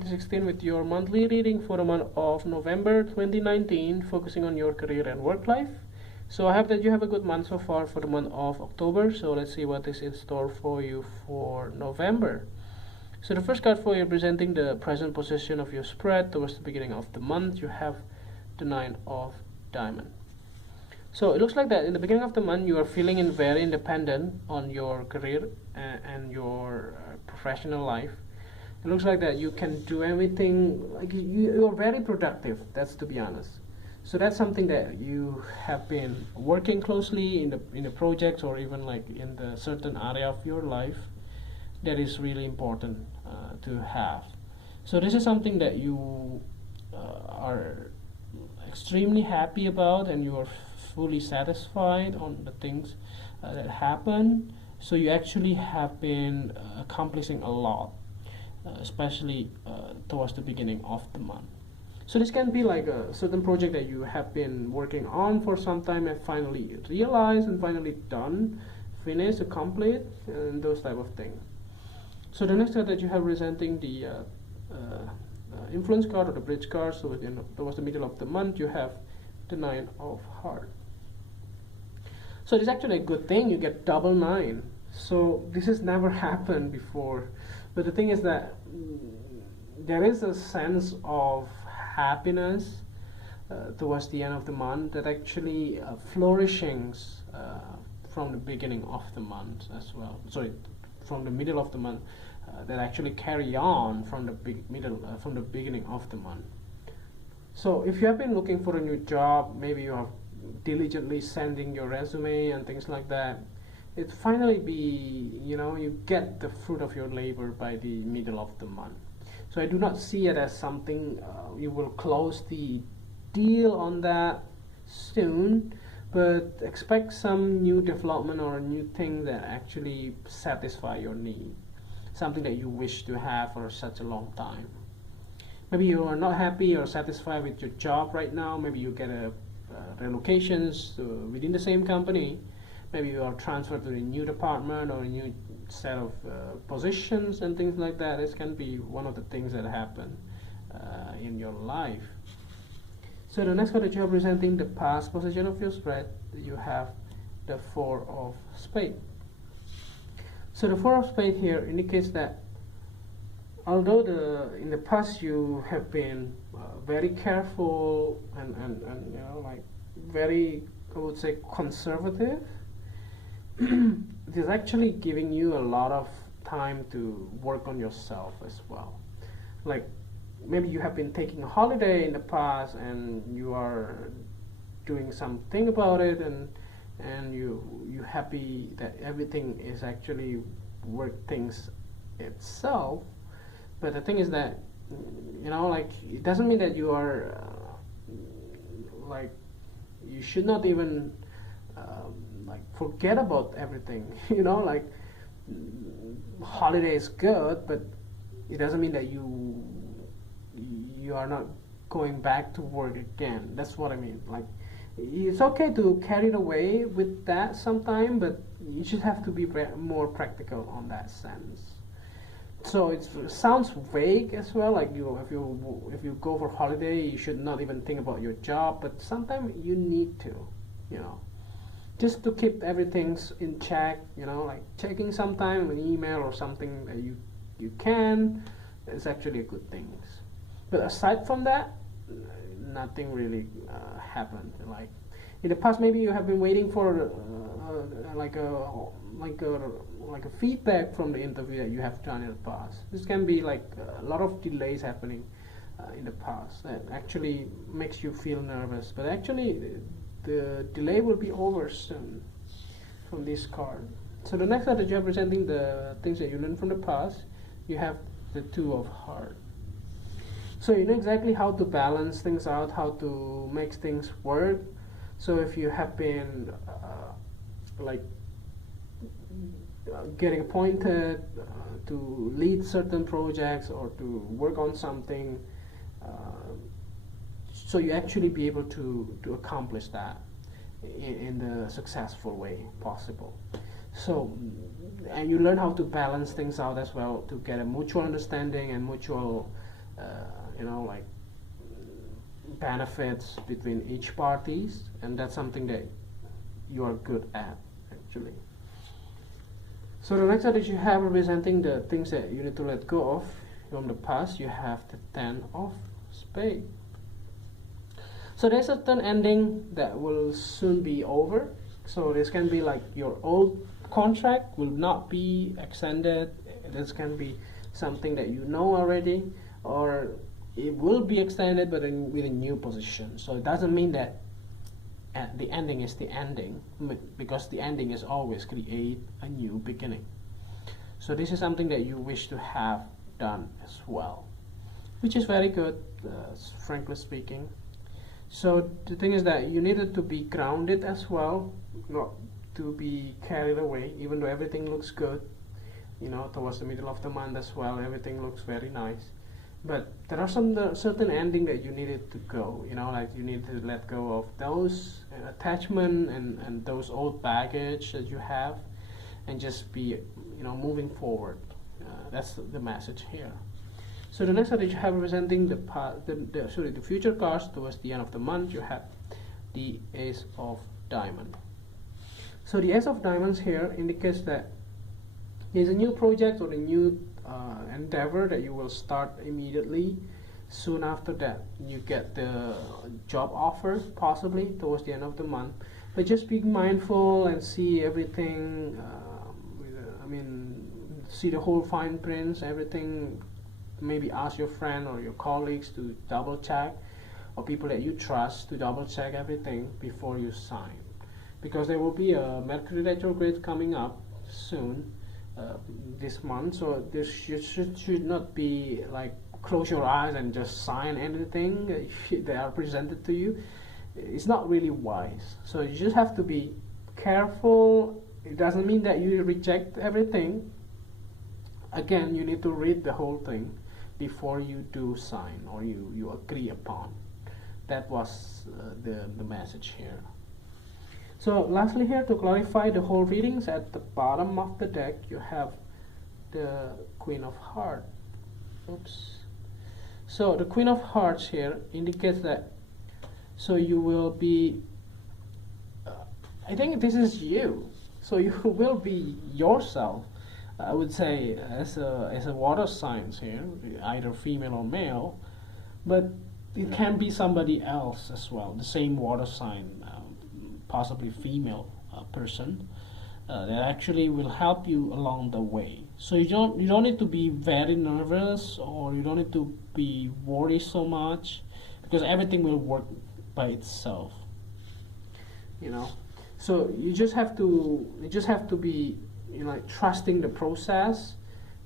2016 with your monthly reading for the month of November 2019, focusing on your career and work life. So I hope that you have a good month so far for the month of October. So let's see what is in store for you for November. So the first card for you representing the present position of your spread towards the beginning of the month, you have the Nine of Diamonds. So it looks like that in the beginning of the month you are feeling very independent on your career and your professional life. It looks like that you can do everything, like you're very productive, that's to be honest. So that's something that you have been working closely in the projects, or even like in the certain area of your life that is really important to have. So this is something that you are extremely happy about, and you are fully satisfied on the things that happen. So you actually have been accomplishing a lot, especially towards the beginning of the month. So this can be like a certain project that you have been working on for some time and finally realized and finally done, finished, accomplished, and those type of things. So the next card that you have representing the influence card or the bridge card, so towards the middle of the month you have the Nine of Hearts. So it's actually a good thing, you get double 9. So this has never happened before, but the thing is that there is a sense of happiness towards the end of the month that actually flourishings from the beginning of the month as well. Sorry, from the middle of the month, that actually carry on from the from the beginning of the month. So if you have been looking for a new job, maybe you are diligently sending your resume and things like that, it finally you get the fruit of your labor by the middle of the month. So I do not see it as something you will close the deal on that soon, but expect some new development or a new thing that actually satisfy your need, something that you wish to have for such a long time. Maybe you are not happy or satisfied with your job right now. Maybe you get a relocations within the same company. Maybe you are transferred to a new department or a new set of positions and things like that. This can be one of the things that happen in your life. So the next card that you are presenting the past position of your spread, you have the Four of Spades. So the Four of Spades here indicates that although in the past you have been very careful and like very, I would say, conservative, it is actually giving you a lot of time to work on yourself as well. Like maybe you have been taking a holiday in the past and you are doing something about it, and you happy that everything is actually work things itself. But the thing is that like it doesn't mean that you are like you should not even like forget about everything. Like holiday is good, but it doesn't mean that you are not going back to work again. That's what I mean. Like it's okay to carry it away with that sometime, but you should have to be more practical on that sense. So it sounds vague as well, like if you go for holiday you should not even think about your job, but sometimes you need to, just to keep everything in check, like checking sometime an email or something that you can, is actually a good thing. But aside from that, nothing really happened. Like in the past, maybe you have been waiting for like a feedback from the interview that you have done in the past. This can be like a lot of delays happening in the past that actually makes you feel nervous. But actually, the delay will be over soon from this card. So the next card that you're presenting the things that you learned from the past, you have the Two of Hearts. So you know exactly how to balance things out, how to make things work. So if you have been like getting appointed to lead certain projects or to work on something, so you actually be able to accomplish that in the successful way possible. So, and you learn how to balance things out as well to get a mutual understanding and mutual you know, like benefits between each parties, and that's something that you are good at actually. So the next card that you have representing the things that you need to let go of from the past, you have the Ten of Spades. So there's a certain ending that will soon be over. So this can be like your old contract will not be extended. This can be something that you know already, or it will be extended but with a new position. So it doesn't mean that the ending is the ending, because the ending is always create a new beginning. So this is something that you wish to have done as well, which is very good, frankly speaking. So the thing is that you needed to be grounded as well, not to be carried away, even though everything looks good, you know, towards the middle of the month as well, everything looks very nice. But there are some certain ending that you needed to go, you know, like you need to let go of those attachment and those old baggage that you have, and just be, you know, moving forward. That's the message here. So the next card that you have representing the future cards towards the end of the month, you have the Ace of Diamonds. So the Ace of Diamonds here indicates that there's a new project or a new endeavor that you will start immediately. Soon after that, you get the job offer, possibly towards the end of the month. But just be mindful and see everything. See the whole fine prints, everything. Maybe ask your friend or your colleagues to double check, or people that you trust to double check everything before you sign, because there will be a Mercury retrograde coming up soon. This month, so there should not be like close your eyes and just sign anything that are presented to you. It's not really wise. So you just have to be careful. It doesn't mean that you reject everything. Again, you need to read the whole thing before you do sign or you agree upon. That was the message here. So lastly here, to clarify the whole readings, at the bottom of the deck you have the Queen of Hearts. Oops. So the Queen of Hearts here indicates that, so you will be, I think this is you. So you will be yourself, I would say, as a water signs here, either female or male, but it can be somebody else as well, the same water sign, possibly female person, that actually will help you along the way. So you don't need to be very nervous, or you don't need to be worried so much, because everything will work by itself, you know. So you just have to be, you know, trusting the process,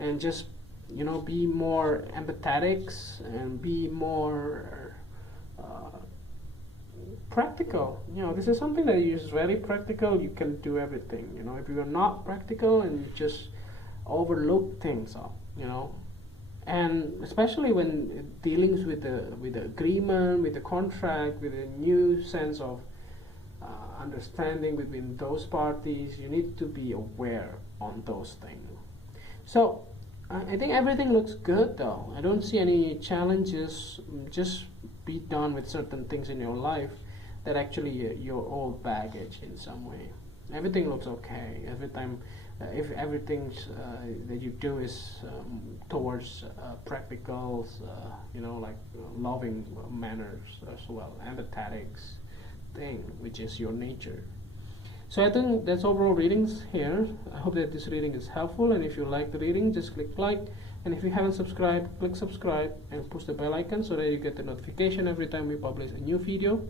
and just, you know, be more empathetic and be more practical. You know, this is something that is very practical. You can do everything. You know, if you are not practical and you just overlook things, you know, and especially when dealing with the agreement, with the contract, with a new sense of understanding between those parties, you need to be aware on those things. So I think everything looks good though. I don't see any challenges. Just be done with certain things in your life that actually your old baggage in some way. Everything looks okay. Every time, if everything that you do is towards practical, you know, like loving manners as well, empathetics thing, which is your nature. So I think that's overall readings here. I hope that this reading is helpful, and if you like the reading, just click like, and if you haven't subscribed, click subscribe and push the bell icon so that you get the notification every time we publish a new video.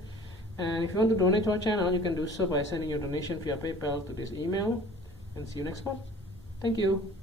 And if you want to donate to our channel, you can do so by sending your donation via PayPal to this email, and see you next month. Thank you.